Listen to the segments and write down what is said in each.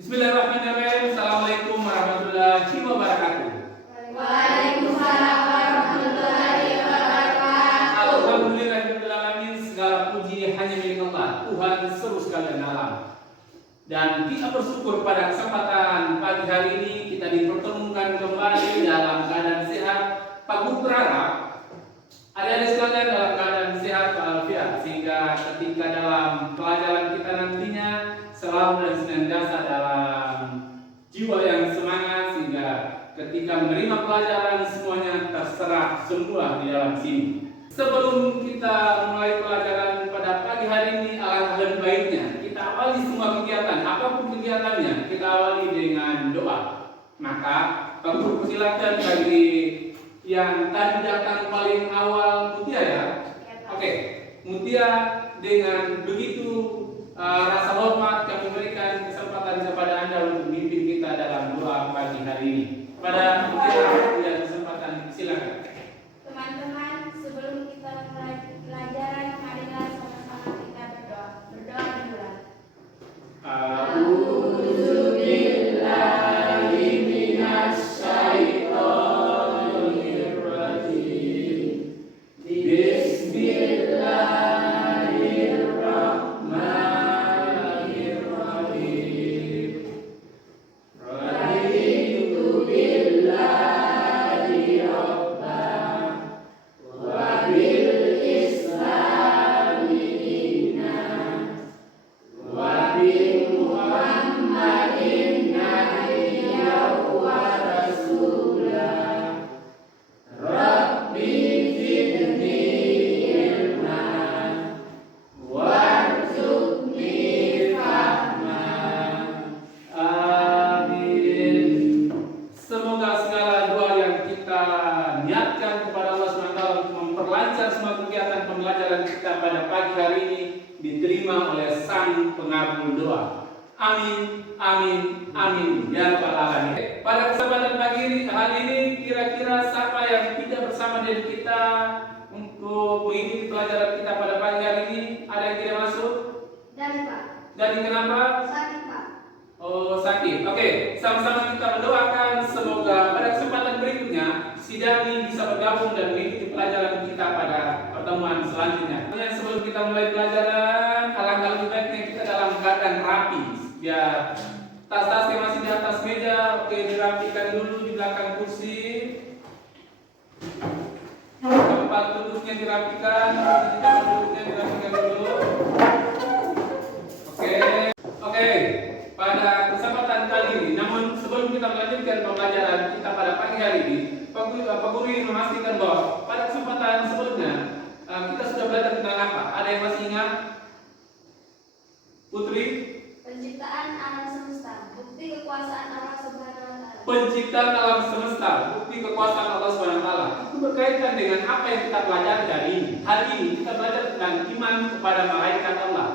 Bismillahirrahmanirrahim. Assalamualaikum warahmatullahi wabarakatuh. Waalaikumsalam warahmatullahi wabarakatuh. Alhamdulillahirrahmanirrahim. Segala puji hanya milik Allah, Tuhan seluruh sekalian alam. Dan kita bersyukur pada kesempatan pagi hari ini kita dipertemukan kembali dalam keadaan sehat. Pak Guru berharap adik-adik sekalian dalam keadaan sehat walafiat, sehingga ketika dalam pelajaran kita nantinya selalu dan senantiasa dalam jiwa yang semangat, sehingga ketika menerima pelajaran semuanya terserap semua di dalam sini. Sebelum kita mulai pelajaran pada pagi hari ini, alangkah lebih baiknya kita awali semua kegiatan, apapun kegiatannya, kita awali dengan doa. Maka Pak Guru persilakan bagi yang tadi datang paling awal, Mutia ya. Oke, Mutia dengan begitu rasa hormat kami berikan kesempatan kepada Anda untuk memimpin kita dalam doa pagi hari ini. Pada Mutia dan kesempatan, silakan. Teman-teman, sebelum kita mulai pelajaran, marilah sama-sama kita berdoa. Berdoa dulu. Diterima oleh Sang Pengabul doa. Amin, amin, amin ya rabbal alamin. Pada kesempatan pagi hari ini, kira-kira siapa yang tidak bersama dengan kita untuk mengikuti pelajaran kita pada pagi hari ini? Ada yang tidak masuk? Dan Pak. Dan kenapa? Sakit Pak. Oh, sakit. Oke, sama-sama kita mendoakan semoga pada kesempatan berikutnya si Dani bisa bergabung dan mengikuti pelajaran kita pada pertemuan selanjutnya. Sebelum kita mulai pelajaran, alangkah lebih baiknya kita dalam keadaan rapi. Ya, tas-tas yang masih di atas meja, oke, dirapikan dulu di belakang kursi. Tempat duduknya dirapikan, tempat duduknya dirapikan dulu. Oke. Pada kesempatan kali ini, namun sebelum kita melanjutkan pembelajaran kita pada pagi hari ini, Pak Guru ingin memastikan bahwa pada kesempatan sebelumnya kita sudah belajar tentang apa? Ada yang masih ingat? Putri? Penciptaan alam semesta, bukti kekuasaan Allah Subhanahu wa taala. Penciptaan alam semesta, bukti kekuasaan Allah Subhanahu wa taala. Itu berkaitan dengan apa yang kita pelajari hari ini. Hari ini kita belajar tentang iman kepada malaikat Allah.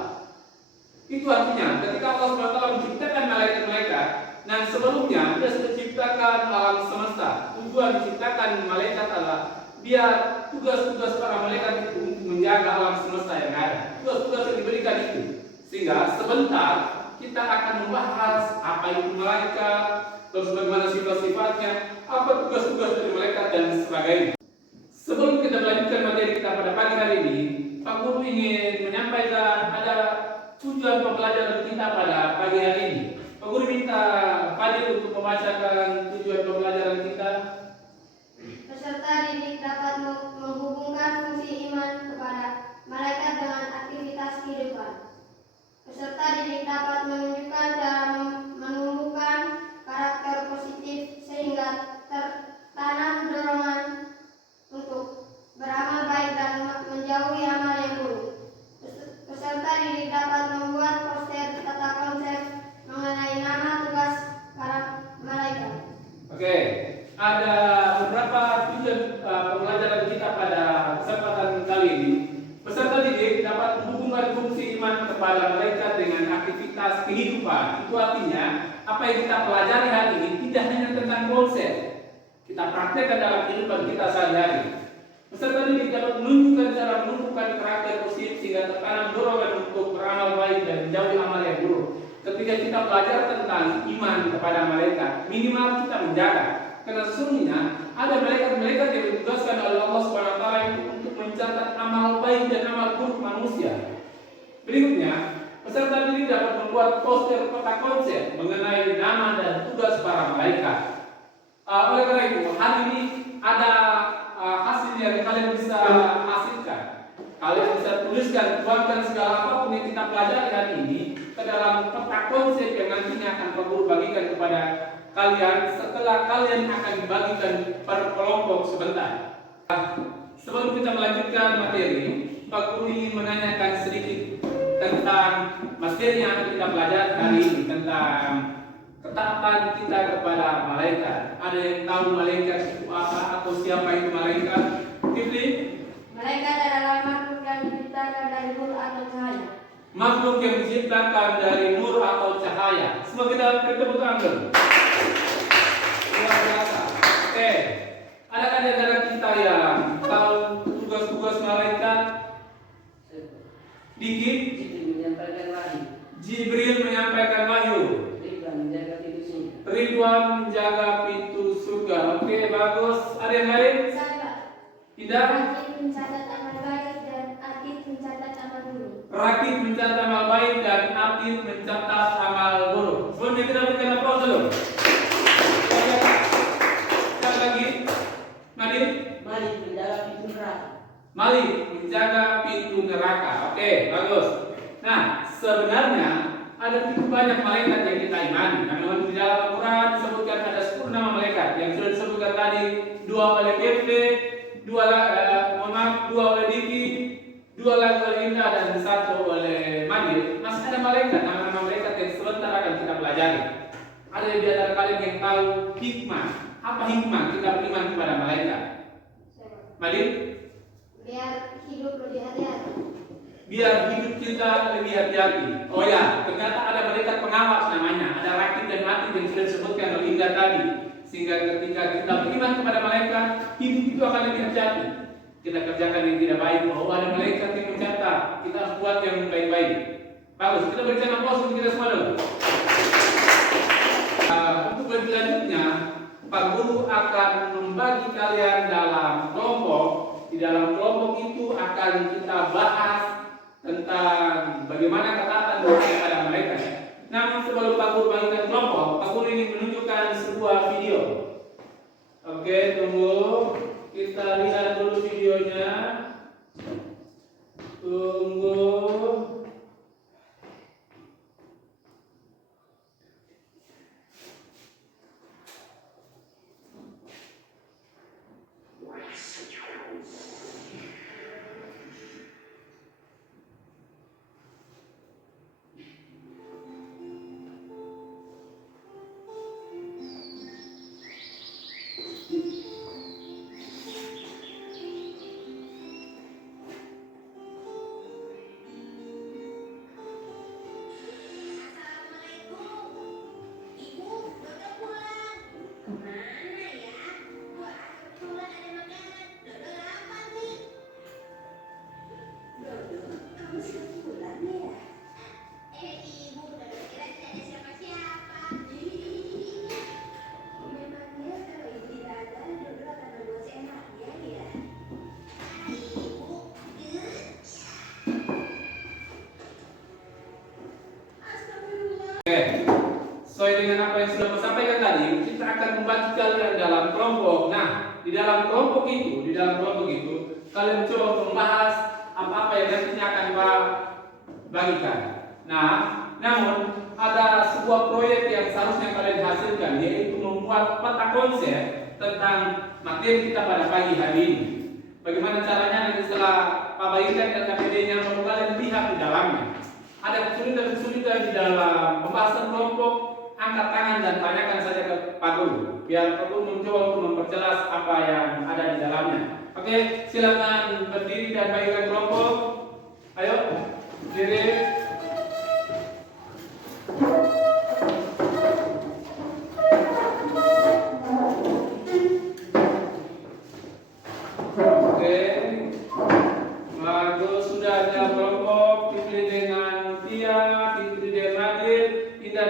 Itu artinya ketika Allah Subhanahu wa taala menciptakan malaikat-malaikat, dan sebelumnya dia sudah ciptakan alam semesta. Tujuan diciptakan malaikat Allah biar tugas-tugas para malaikat itu untuk menjaga alam semesta yang ada. Tugas-tugas yang diberikan itu. Sehingga sebentar kita akan membahas apa itu malaikat, terus bagaimana sifat-sifatnya, apa tugas-tugas dari malaikat dan sebagainya. Sebelum kita melanjutkan materi kita pada pagi hari ini, Pak Guru ingin menyampaikan ada tujuan pembelajaran kita pada pagi hari ini. Pak Guru minta Fadil untuk membacakan tujuan pembelajaran kita. Peserta didik dapat menghubungkan fungsi iman kepada malaikat dengan aktivitas kehidupan. Peserta didik dapat menunjukkan cara menumbuhkan karakter positif sehingga tertanam dorongan untuk beramal baik dan menjauhi amal yang buruk. Peserta didik dapat membuat poster tata konsep mengenai nama tugas para malaikat. Oke, ada beberapa tujuan pembelajaran kita pada kesempatan kali ini. Peserta didik dapat menghubungkan fungsi iman kepada malaikat dengan aktivitas kehidupan. Itu artinya apa yang kita pelajari hari ini tidak hanya tentang konsep, kita praktekkan dalam kehidupan kita sehari-hari. Peserta didik dapat menunjukkan cara menumbuhkan karakter positif sehingga tertanam dorongan untuk beramal baik dan menjauhi amal yang buruk. Ketika ketika kita belajar tentang iman kepada malaikat, minimal kita menjaga. Karena sesungguhnya ada malaikat-malaikat yang ditugaskan oleh Allah SWT itu untuk mencatat amal baik dan amal buruk manusia. Berikutnya, peserta didik dapat membuat poster peta konsep mengenai nama dan tugas para malaikat. Oleh karena itu, hari ini ada hasil yang kalian bisa hasilkan. Kalian bisa tuliskan, tuangkan segala apapun yang kita pelajari hari ini ke dalam peta konsep yang nantinya akan Pak Guru bagikan kepada kalian setelah kalian akan dibagikan per kelompok sebentar. Sebelum kita melanjutkan materi, Pak Guru ingin menanyakan sedikit tentang materi yang akan kita pelajari hari ini, tentang ketaatan kita kepada malaikat. Ada yang tahu malaikat itu apa atau siapa itu malaikat? Tifli? Malaikat adalah makhluk yang diciptakan dari nur atau cahaya. Makhluk yang diciptakan dari nur atau cahaya. Semua kita beri tepuk tangan dulu. Luar biasa. Oke. Adakah di antara kita yang tahu tugas-tugas malaikat? Dikit? Jibril menyampaikan wahyu. Ridwan menjaga pintu surga. Oke, bagus. Ada yang lain? Tidak? Rakit mencatat amal baik dan atid mencatat amal buruk. Rakit mencatat amal baik dan atid mencatat amal buruk. Sebelumnya kita berikan aplaus dulu. Sekali lagi. Malik? Malik menjaga pintu neraka. Malik menjaga pintu neraka. Oke, bagus. Nah, sebenarnya ada begitu banyak malaikat yang kita imani. Namun di dalam Al-Quran disebutkan ada 10 nama malaikat yang sudah disebutkan tadi, 2 oleh Kefle, 2 oleh Diki, 2 lagi oleh Indah dan 1 oleh Magil. Masih ada malaikat, nama-nama malaikat yang sebentar akan kita pelajari. Ada di antara kalian yang tahu hikmah. Apa hikmah kita beriman kepada malaikat? Magil? Biar hidup lebih hati-hati. Biar hidup kita lebih hati-hati. Oh ya, ternyata ada malaikat pengawas namanya. Ada rakib dan atid yang sudah disebutkan oleh Indah tadi. Sehingga ketika kita beriman kepada malaikat, hidup itu akan lebih hati-hati. Kita kerjakan yang tidak baik, bahwa ada malaikat yang mencatat. Kita harus buat yang baik-baik. Bagus, kita berikan aplaus untuk kita semua dulu. Untuk lebih lanjutnya, Pak Guru akan membagi kalian dalam kelompok. Di dalam kelompok itu akan kita bahas tentang bagaimana ketaatan kepada malaikat. Namun sebelum Pak Guru bagikan kelompok, Pak Guru ingin menunjukkan sebuah video. Oke, tunggu. Kita lihat dulu videonya. Tunggu. Sesuai dengan apa yang sudah saya sampaikan tadi, kita akan membagi kalian dalam kelompok. Nah, di dalam kelompok itu, kalian coba membahas apa-apa yang nantinya akan bagikan. Nah, namun ada sebuah proyek yang seharusnya kalian hasilkan, yaitu membuat peta konsep tentang materi kita pada pagi hari ini. Bagaimana caranya nanti setelah Pak bagikan LKPD-nya, baru kalian lihat di dalamnya. Ada kesulitan-kesulitan di dalam pembahasan kelompok, angkat tangan dan tanyakan saja ke Pak Guru, biar Pak Guru mencoba untuk memperjelas apa yang ada di dalamnya. Oke, silakan berdiri dan bagikan kelompok. Ayo, berdiri. Oke, bagus, sudah ada kelompok. Pilih dengan Tia, pilih dengan Adit, Indah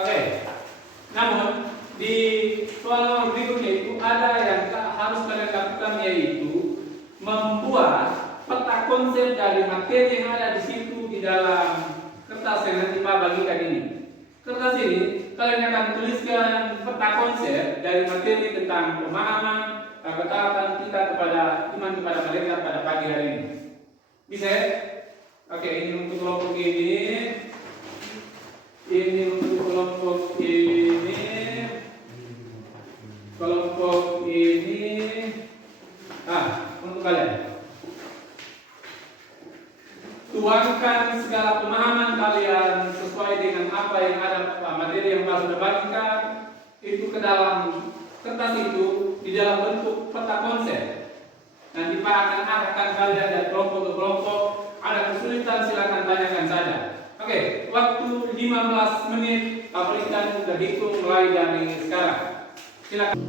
Oke, namun di soal nomor berikutnya itu ada yang harus kalian lakukan, yaitu membuat peta konsep dari materi yang ada di situ di dalam kertas yang nanti Pak bagikan ini. Kertas ini kalian akan tuliskan peta konsep dari materi tentang pemahaman ketaatan kita kepada iman kepada malaikat pada pagi hari ini. Bisa ya? Oke, ini untuk kelompok ini. Ini untuk kelompok ini. Kelompok ini. Untuk kalian. Tuangkan segala pemahaman kalian sesuai dengan apa yang ada materi yang Pak sudah bagikan itu ke dalam kertas itu di dalam bentuk peta konsep. Nanti Pak akan arahkan kalian dari kelompok ke kelompok. Ada kesulitan silakan tanyakan saja. Oke, waktu 15 menit Pak berikan sudah hitung mulai dari sekarang. Silakan.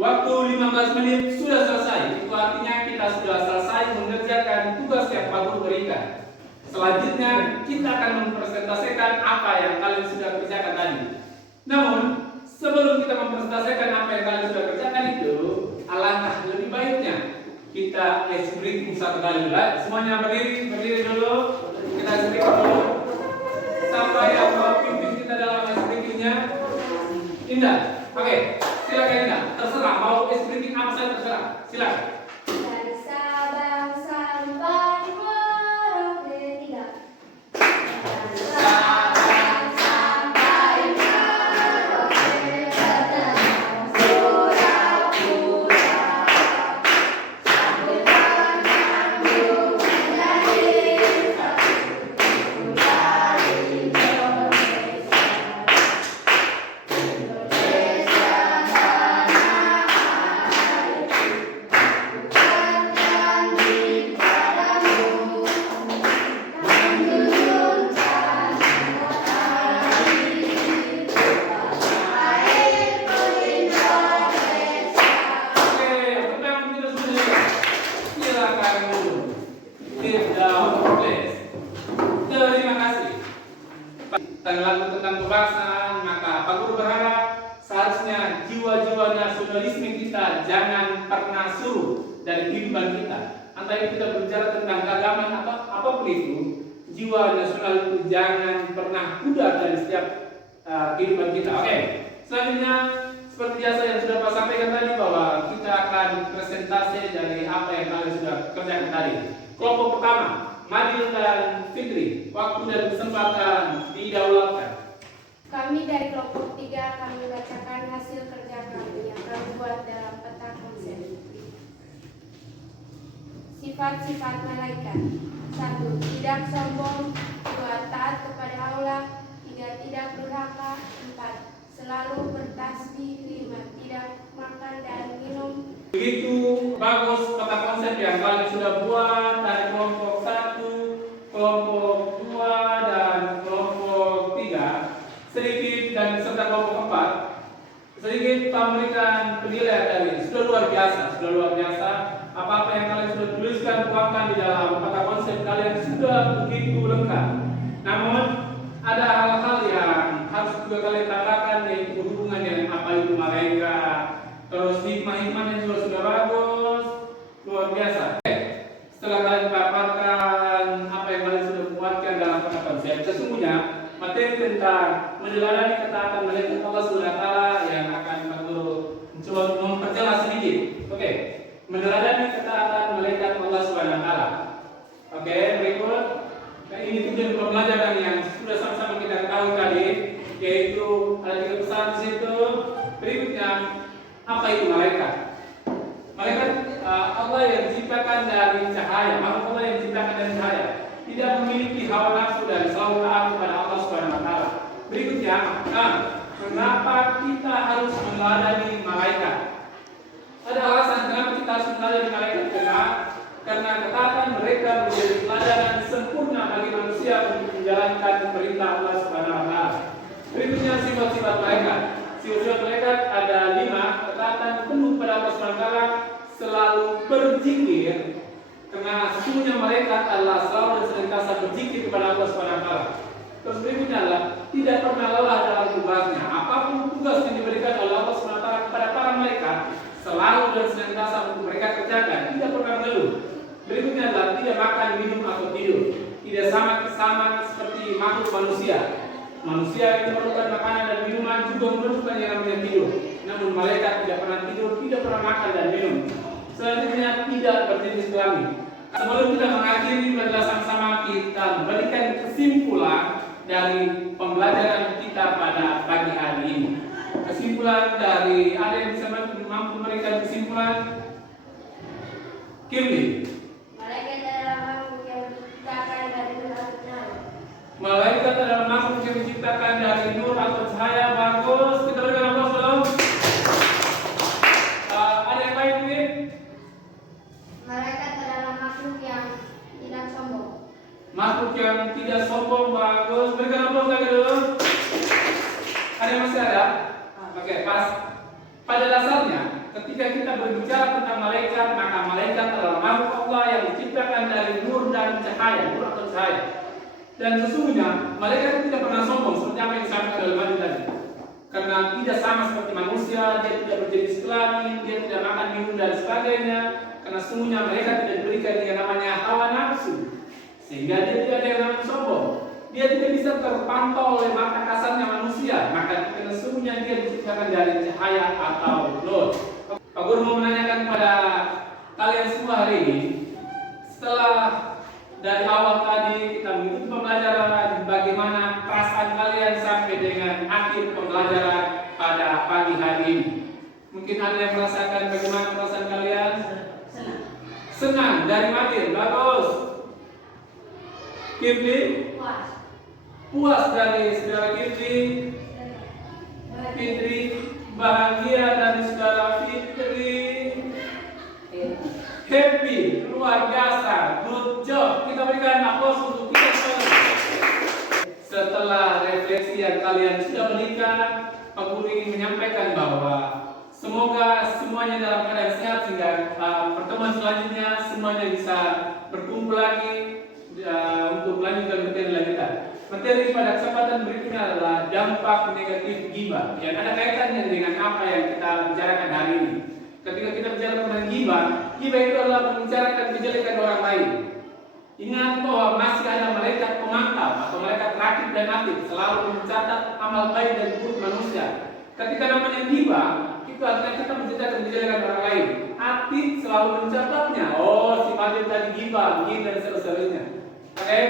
Waktu 15 menit sudah selesai. Itu artinya kita sudah selesai mengerjakan tugas yang Pak Guru berikan. Selanjutnya kita akan mempresentasikan apa yang kalian sudah kerjakan tadi. Namun sebelum kita mempresentasikan apa yang kalian sudah kerjakan itu, alangkah lebih baiknya kita ice breaking satu kali dulu. Semuanya berdiri dulu. Kita ice breaking dulu. Sampai yang mau pimpin kita dalam ice breakingnya, Indah. Oke, silakan Indah. Terserah mau ice breaking apa saja terserah. Silakan. Dari Sabang sampai Merauke tiga. Dari Sabang sampai Merauke bertemu pura-pura. Sambutan nyambung menjadi satu dari Indonesia. Indonesia tanah airku, bukan janji padamu, menunjukkan matahari airku Indonesia. Oke, tentang terus dulu. Silakan dulu. Sit down, please. Terima kasih. Tentang kebangsaan, maka Pak Guru berharap seharusnya jiwa-jiwa nasionalisme kita jangan pernah surut dari kehidupan kita. Antara kita berbicara tentang keagamaan apapun itu, jiwa nasional itu jangan pernah pudar dari setiap kehidupan kita. Oke, selanjutnya seperti biasa yang sudah Pak sampaikan tadi bahwa kita akan presentasi dari apa yang kalian sudah kerjakan tadi. Kelompok pertama, Madil dan Fitri, waktu dan kesempatan didahulukan. Kami dari kelompok 3 akan membacakan hasil kerja kami yang kami buat dalam peta konsep. Sifat-sifat malaikat. 1. Tidak sombong. 2. Taat kepada Allah. 3. Tidak durhaka. 4. Selalu bertasbih. 5. Tidak makan dan minum. Begitu bagus peta konsep yang kalian sudah buat dari kelompok 1, kelompok 2, dan kelompok 3. Sedikit dan serta kelompok 4. Sedikit memberikan penilaian dari sudah luar biasa. Apa-apa yang kalian sudah tuliskan, tuangkan di dalam peta konsep kalian sudah begitu lengkap. Namun ada hal-hal yang harus juga kalian tambahkan, yaitu berhubungan dengan apa itu malaikat. Terus hikmah-hikmahnya juga sudah bagus, luar biasa. Setelah kalian paparkan apa yang kalian sudah buatkan dalam peta konsep, sesungguhnya materi tentang meneladani ketaatan malaikat Allah SWT yang akan aku coba memperjelas sedikit. Oke. Meneladani ketaatan malaikat Allah SWT. Oke, berikut. Nah, ini tujuan pembelajaran yang sudah sama-sama kita ketahui tadi, yaitu ada 3 pesan di situ. Berikutnya, apa itu malaikat? Malaikat Allah yang diciptakan dari cahaya, makhluk Allah yang diciptakan dari cahaya, tidak memiliki hawa nafsu dan selalu taat kepada Allah SWT. Berikutnya, kenapa kita harus meneladani malaikat? Ada alasan kenapa kita harus meneladani malaikat, karena ketaatan mereka menjadi pelajaran sempurna bagi manusia untuk menjalankan perintah Allah Subhanahu wa taala. Berikutnya sifat-sifat malaikat. Sifat-sifat malaikat ada 5. Ketaatan penuh pada Allah Subhanahu wa taala, selalu berzikir, karena sesungguhnya malaikat adalah selalu dan senantiasa berzikir kepada Allah Subhanahu wa taala. Terus berikutnya adalah tidak pernah lelah dalam tugasnya. Apapun tugas yang diberikan oleh Allah Subhanahu wa taala kepada para malaikat, selalu dan senantiasa untuk mereka kerjakan, tidak pernah mengeluh. Berikutnya adalah tidak makan, minum, atau tidur. Tidak sama seperti makhluk manusia. Manusia yang memerlukan makanan dan minuman juga memerlukan yang namanya tidur. Namun malaikat tidak pernah tidur, tidak pernah makan dan minum. Selanjutnya tidak berjenis kelamin. Sebelum kita mengakhiri penjelasan sama, kita memberikan kesimpulan dari pembelajaran kita pada pagi hari ini. Kesimpulan dari ada yang bisa mampu memberikan kesimpulan? Kirli. Malaikat adalah makhluk yang diciptakan dari nur atau cahaya. Malaikat adalah makhluk yang diciptakan dari nur atau cahaya. Bagus. Kita berikan aplaus dulu. Ada yang lain mungkin? Malaikat adalah makhluk yang tidak sombong. Makhluk yang tidak sombong. Bagus. Berikan aplaus lagi dulu. Ada yang masih ada? Oke, pas. Pada dasarnya, ketika kita berbicara tentang malaikat, maka malaikat adalah makhluk Allah yang diciptakan dari nur dan cahaya, nur atau cahaya. Dan sesungguhnya malaikat tidak pernah sombong seperti apa yang disampaikan oleh Madil tadi. Karena tidak sama seperti manusia, dia tidak berjenis kelamin, dia tidak makan minum dan sebagainya. Karena sesungguhnya malaikat tidak diberikan yang namanya hawa nafsu, sehingga dia tidak ada yang namanya sombong. Dia tidak bisa terpantau oleh mata kasarnya manusia, maka karena sesungguhnya dia diciptakan dari cahaya atau nur. Pak Guru mau menanyakan kepada kalian semua hari ini, setelah dari awal tadi kita mengikuti pembelajaran, bagaimana perasaan kalian sampai dengan akhir pembelajaran pada pagi hari ini? Mungkin ada yang merasakan bagaimana perasaan kalian? Senang. Dari Madil, bagus. Kirli? Puas dari saudara Kirli. Fitri, bahagia dari saudara Fitri. Happy, luar biasa, good job. Kita berikan aplaus untuk kita semua. Setelah refleksi yang kalian sudah berikan, Pak Guru ingin menyampaikan bahwa semoga semuanya dalam keadaan sehat sehingga pertemuan selanjutnya semuanya bisa berkumpul lagi untuk melanjutkan materi lanjutan. Materi pada kesempatan berikutnya adalah dampak negatif ghibah yang ada kaitannya dengan apa yang kita bicarakan hari ini. Ketika kita bicara tentang ghibah itu adalah membicarakan kejelekan orang lain. Ingat bahwa masih ada malaikat pemantau atau malaikat rakib dan atid selalu mencatat amal baik dan buruk manusia. Ketika namanya ghibah, Itu artinya kita menjadikan orang lain. Hati selalu mencatatnya. Oh, si Fadil tadi gibah, begini dan seterusnya. Oke,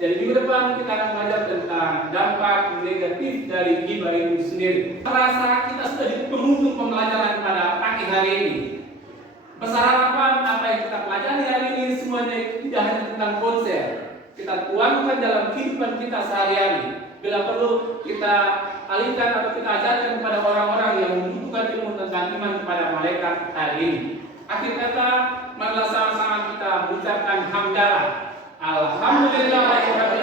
jadi minggu depan kita akan belajar tentang dampak negatif dari gibah itu sendiri. Merasa kita sudah di penghujung pembelajaran pada pagi hari ini. Besar harapan apa yang kita pelajari hari ini semuanya tidak hanya tentang konsep. Kita tuangkan dalam kehidupan kita sehari-hari. Bila perlu kita alihkan atau kita ajarkan kepada orang-orang yang membutuhkan ilmu tentang iman kepada malaikat hari ini. Akhir kata, marilah sama-sama kita mengucapkan hamdalah. Alhamdulillah.